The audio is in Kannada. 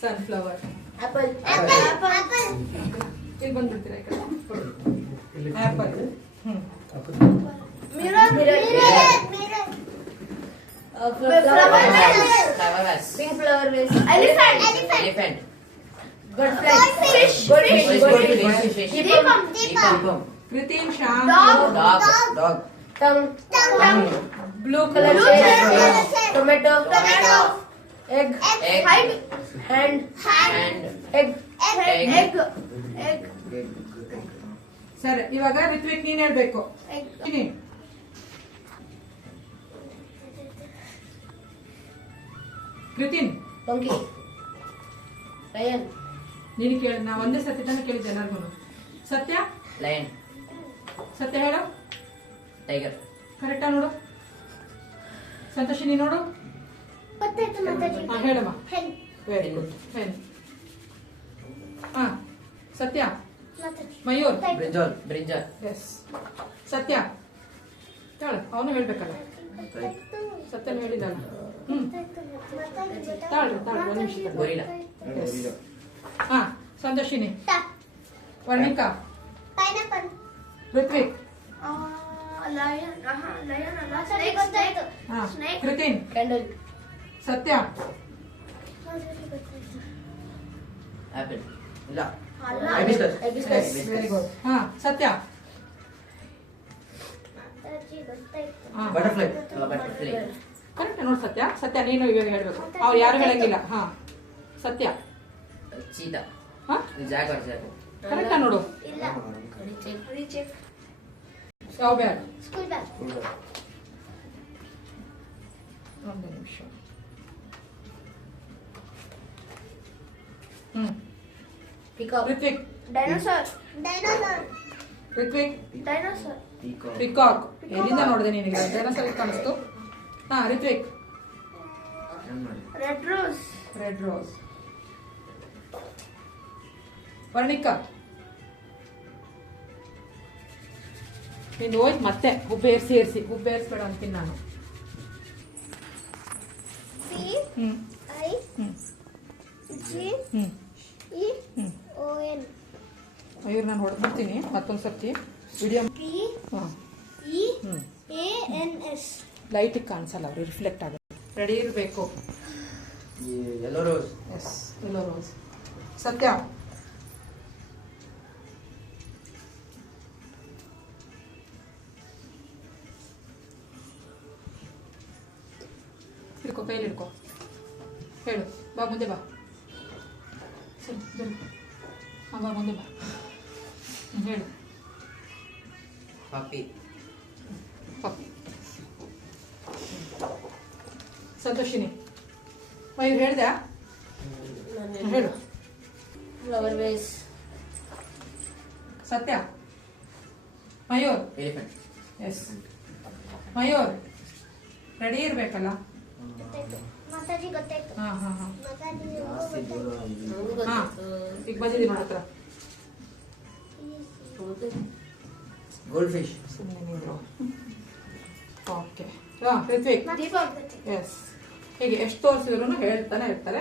ಸನ್ಫ್ಲವರ್. ಆಪಲ್. ಇಲ್ಲಿ ಬಂದ್ಬಿಡ್ತೀರಾ ಈ ಕಡೆ. Apple. Mirror. Flower vase. Pink flower vase. Elephant. Goldfish. Goldfish. Deepam. Deepam. ಕೃತಿಮ್ Shyam. Dog. Tongue. Blue colour. Tomato. Egg. Hand. Egg. ಸರಿ, ಇವಾಗ ರಿತ್ವಿಕ್ ನೀನ್ ಹೇಳ್ಬೇಕು. ಕೃತಿನ್ Monkey. Lion. ನೀನು ಕೇಳ, ನಾ ಒಂದೇ ಸತಿ ತಾನೇ ಕೇಳಿದ್ದೆ ಎಲ್ಲರಿಗೂ. ಸತ್ಯ. Lion. ಸತ್ಯ ಹೇಳು. Tiger. ಕರೆಕ್ಟಾ ನೋಡು. ಸಂತೋಷಿ ನೀ ನೋಡು. ಹೇಳಮ್ಮ. Very good. ಹಾ, ಸತ್ಯ. ಮಯೂರ್. Brinjal. ಎಸ್. ಸತ್ಯ ಹೇಳು, ಅವನು ಹೇಳ್ಬೇಕಲ್ಲ. ಸತ್ಯನ ಹೇಳಿದಲ್ಲ. ತಾಳ್ರಿ ಒಂದು ನಿಮಿಷ. Gorilla. ಹಾ, ಸಂತೋಷಿನಿ. ವರ್ಣಿಕಾ. ಋತ್ವಿಕ್. ಹಾ, ಕೃತಿನ್. Candle. ಸತ್ಯ. Apple. ಇಲ್ಲ. Hibiscus. Very good. ಹಾ, ಸತ್ಯ. Butterfly. ಕರೆಕ್ಟ್ ನೋಡು ಸತ್ಯ. ಸತ್ಯ ನೀನು ಇವಾಗ ಹೇಳ್ಬೇಕು, ಅವ್ರು ಯಾರು ಹೇಳಂಗಿಲ್ಲ. ಹಾ, ಸತ್ಯ. Cheetah. ಹಾ, Jaguar. ಕರೆಕ್ಟಾ ನೋಡು. ಯಾವ ಬ್ಯಾಡ್? ಒಂದು ನಿಮಿಷ. Peacock. Ritwik. Dinosaur. Ritwik. Dinosaur. Peacock. ಎಲ್ಲಿಂದ ನೋಡಿದೆ ನಿನಗೆ? ಡೈನೋಸಾರ್ ಕಾಣಿಸ್ತು. ಹಾ, Ritwik. Red rose. Red rose. Varnika. ನೀನು ಹೋಗಿ ಮತ್ತೆ ಹುಬ್ಬೇರ್ಸಿ ಹುಬ್ಬೇರ್ಸ್ಬೇಡ ಅಂತೀನಿ ನಾನು. C I G E O N. ಇವ್ರು ನಾನು ಹೊಡೆದ್ಬಿಡ್ತೀನಿ ಮತ್ತೊಂದು ಸರ್ತಿ ವಿಡಿಯೋ. P ಹಾ, E A N S. ಲೈಟಿಗೆ ಕಾಣಿಸಲ್ಲ, ಅವ್ರು ರಿಫ್ಲೆಕ್ಟ್ ಆಗುತ್ತೆ. ರೆಡಿ ಇರಬೇಕು. Yellow rose. ಎಸ್, ಎಲ್ಲೋ ರೋಸ್. ಸತ್ಯ. ಹಿಡ್ಕೊ, ಕೈಲಿ ಹಿಡ್ಕೊ. ಹೇಳು, ಬಾ ಮುಂದೆ ಬಾ. ಸರಿ, ಬನ್ನಿ. ಹಾಂ, ಬಾ ಮುಂದೆ ಬಾ. ಹೇಳು. Puppy. ಪಪ್ಪಿ. ಸಂತೋಷಿನಿ. ಮಯೂರ್ ಹೇಳ್ದೆ? ಹೇಳು. Flower vase. Satya. Mayur. Elephant. Yes. Mayur ready ಇರ್ಬೇಕಲ್ಲ. ಮಾತಾಜಿ ಗೊತ್ತಾಯ್ತು. ಹಾ ಹಾ ಹಾ ಮಾತಾಜಿ. ಹಾ, ಈಗ ಬಂದಿದ್ದೀನಿ ನನ್ನ ಹತ್ರ. Goldfish. ಸುಮ್ಮನೆ ನೀರು. ಓಕೆ. ಹಾ, ಋತ್ವಿಕ್. ದೀಪಂ. ಎಸ್. ಹೀಗೆ ಎಷ್ಟು ತೋರಿಸಿದ್ರು ಹೇಳ್ತಾನೆ ಇರ್ತಾರೆ.